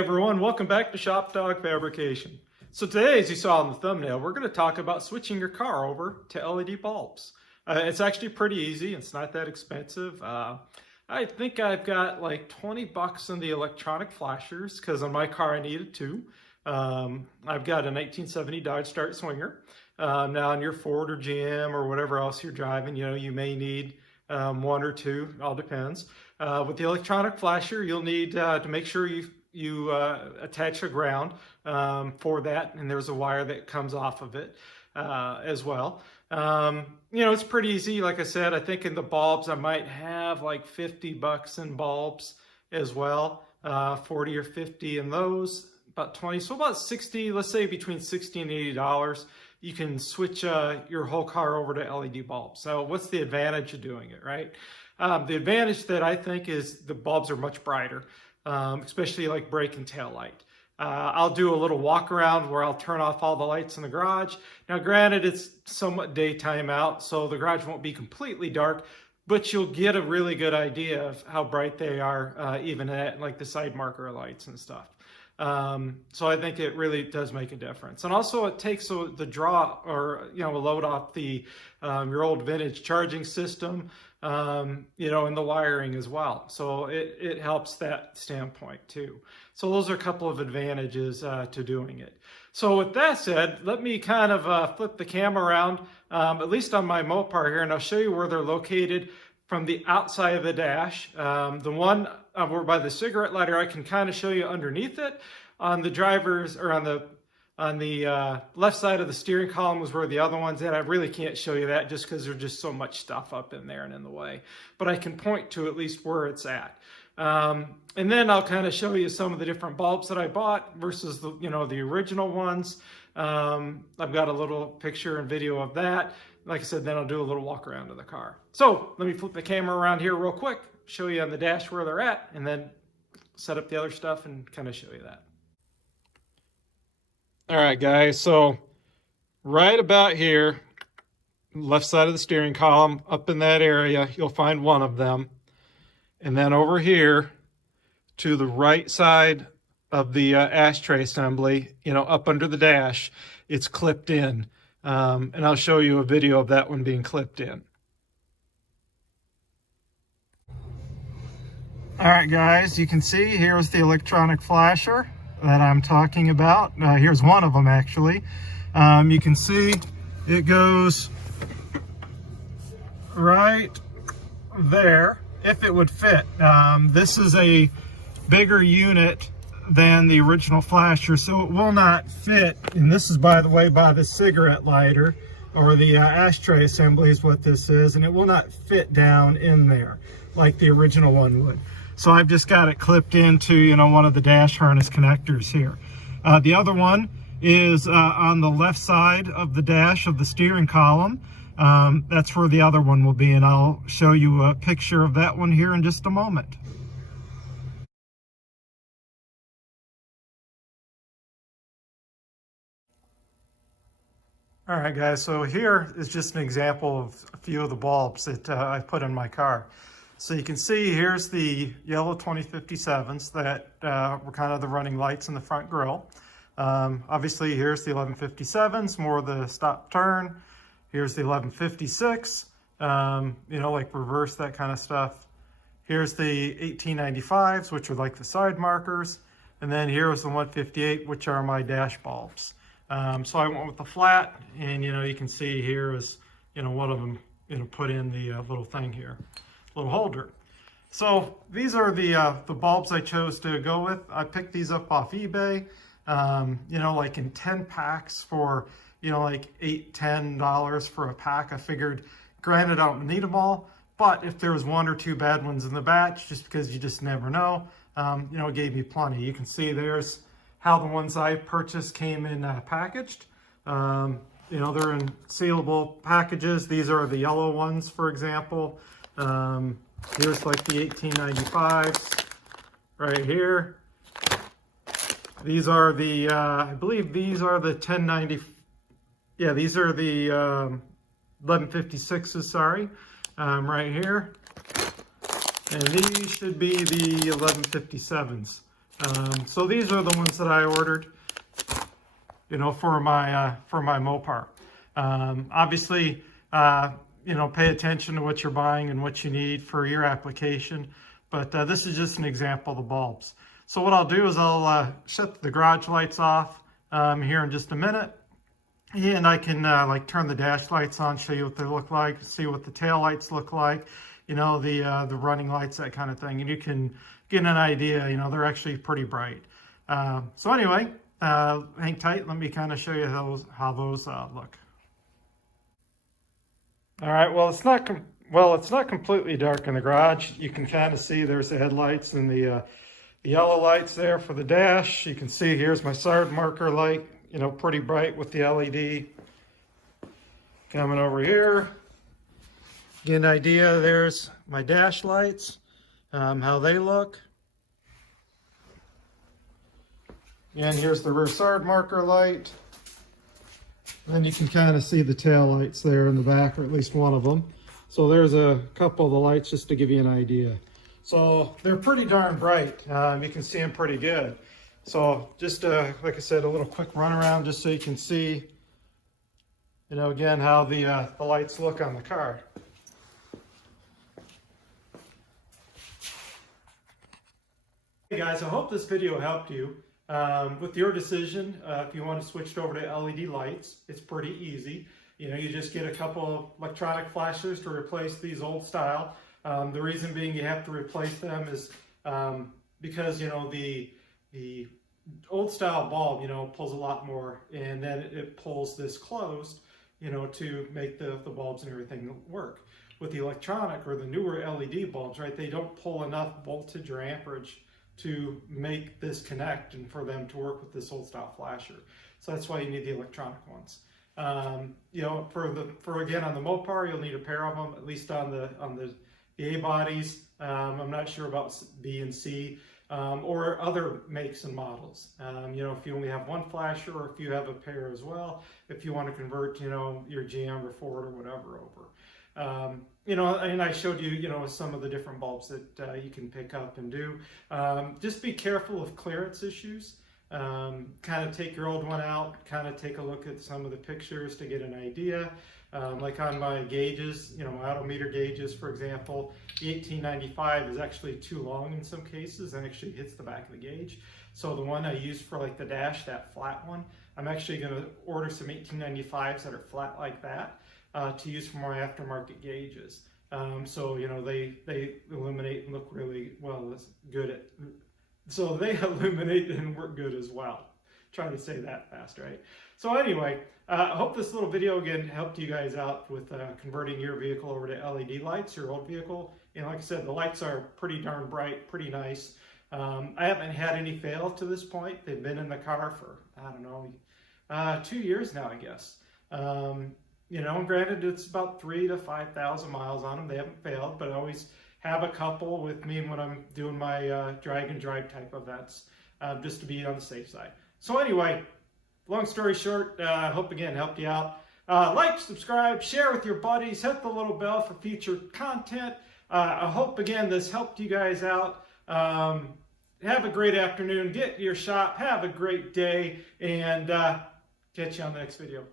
everyone, welcome back to Shop Dog Fabrication. So today, as you saw in the thumbnail, we're going to talk about switching your car over to LED bulbs. It's actually pretty easy. It's not that expensive. I think I've got like 20 bucks in the electronic flashers because on my car I needed two. I've got a 1970 Dodge Start Swinger. Now on your Ford or GM or whatever else you're driving, you may need one or two, all depends. With the electronic flasher, you'll need to make sure you attach a ground for that, and there's a wire that comes off of it as well. It's pretty easy. Like I said, I think in the bulbs I might have like 50 bucks in bulbs as well, 40 or 50 in those, about 20, so about 60, let's say between 60 and $80. You can switch your whole car over to LED bulbs. So what's the advantage of doing it, right? The advantage that I think is the bulbs are much brighter, especially like brake and tail light. I'll do a little walk around where I'll turn off all the lights in the garage. Now, granted, it's somewhat daytime out, so the garage won't be completely dark, but you'll get a really good idea of how bright they are, even at like the side marker lights and stuff. So I think it really does make a difference. And also it takes the draw or, a load off the, your old vintage charging system, and the wiring as well. So it helps that standpoint too. So those are a couple of advantages to doing it. So with that said, let me kind of flip the camera around, at least on my Mopar here, and I'll show you where they're located from the outside of the dash. The one over by the cigarette lighter, I can kind of show you underneath it. On the driver's or on the left side of the steering column was where the other one's at. I really can't show you that just because there's just so much stuff up in there and in the way. But I can point to at least where it's at. And then I'll kind of show you some of the different bulbs that I bought versus the original ones. I've got a little picture and video of that. Like I said, then I'll do a little walk around of the car. So let me flip the camera around here real quick, show you on the dash where they're at, and then set up the other stuff and kind of show you that. All right, guys, so right about here, left side of the steering column, up in that area, you'll find one of them. And then over here to the right side of the ashtray assembly, up under the dash, it's clipped in. And I'll show you a video of that one being clipped in. All right, guys, you can see here's the electronic flasher that I'm talking about. Here's one of them, actually. You can see it goes right there, if it would fit. This is a bigger unit than the original flasher, so it will not fit. And this is, by the way, by the cigarette lighter, or the ashtray assembly is what this is, and it will not fit down in there like the original one would. So I've just got it clipped into, one of the dash harness connectors here. The other one is on the left side of the dash of the steering column. That's where the other one will be, and I'll show you a picture of that one here in just a moment. All right, guys, so here is just an example of a few of the bulbs that I put in my car. So you can see here's the yellow 2057s that were kind of the running lights in the front grille. Obviously, here's the 1157s, more the stop turn. Here's the 1156, like reverse, that kind of stuff. Here's the 1895s, which are like the side markers. And then here's the 158, which are my dash bulbs. So I went with the flat, and you can see here is one of them put in the little thing here, little holder. So these are the bulbs I chose to go with. I picked these up off eBay, like in 10 packs for like $8-10 for a pack. I figured, granted, I don't need them all, but if there was one or two bad ones in the batch, just because you just never know, it gave me plenty. You can see there's how the ones I purchased came in packaged. They're in sealable packages. These are the yellow ones, for example. Here's like the 1895s right here. These are the, I believe these are the 1090, yeah, these are the 1156s, sorry, right here. And these should be the 1157s. So these are the ones that I ordered, you know, for my Mopar. Obviously, you know, pay attention to what you're buying and what you need for your application. But this is just an example of the bulbs. So what I'll do is I'll shut the garage lights off here in just a minute. And I can like turn the dash lights on, show you what they look like, see what the tail lights look like, you know, the running lights, that kind of thing. And you can get an idea, you know, they're actually pretty bright. So anyway, hang tight. Let me kind of show you how those look. All right, well, it's not completely dark in the garage. You can kind of see there's the headlights and the yellow lights there for the dash. You can see here's my SARD marker light, you know, pretty bright with the LED. Coming over here, get an idea, there's my dash lights, how they look. And here's the rear SARD marker light. Then you can kind of see the tail lights there in the back, or at least one of them. So there's a couple of the lights just to give you an idea. So they're pretty darn bright. You can see them pretty good. So just like I said, a little quick run around just so you can see, you know, again, how the lights look on the car. Hey guys, I hope this video helped you. With your decision, if you want to switch over to LED lights, it's pretty easy. You know, you just get a couple of electronic flashers to replace these old style. The reason being you have to replace them is because, you know, the old style bulb, you know, pulls a lot more, and then it pulls this closed, you know, to make the bulbs and everything work. With the electronic or the newer LED bulbs, right, they don't pull enough voltage or amperage to make this connect and for them to work with this old style flasher. So that's why you need the electronic ones. You know, for again on the Mopar, you'll need a pair of them, at least on the A bodies. I'm not sure about B and C or other makes and models. You know, if you only have one flasher, or if you have a pair as well, if you want to convert, you know, your GM or Ford or whatever over. You know, and I showed you, you know, some of the different bulbs that you can pick up and do. Just be careful of clearance issues. Kind of take your old one out, kind of take a look at some of the pictures to get an idea. Like on my gauges, you know, my odometer gauges, for example, the 1895 is actually too long in some cases and actually hits the back of the gauge. So the one I use for like the dash, that flat one, I'm actually going to order some 1895s that are flat like that. To use for my aftermarket gauges. So, you know, they illuminate and look really well, good at, so they illuminate and work good as well. Trying to say that fast, right? So anyway, I hope this little video again helped you guys out with converting your vehicle over to LED lights, your old vehicle. And like I said, the lights are pretty darn bright, pretty nice. I haven't had any fail to this point. They've been in the car for, I don't know, 2 years now, I guess. You know, granted, it's about 3,000 to 5,000 miles on them. They haven't failed, but I always have a couple with me when I'm doing my drag and drive type events, just to be on the safe side. So anyway, long story short, I hope again helped you out. Like, subscribe, share with your buddies, hit the little bell for future content. I hope again this helped you guys out. Have a great afternoon. Get your shop. Have a great day, and catch you on the next video.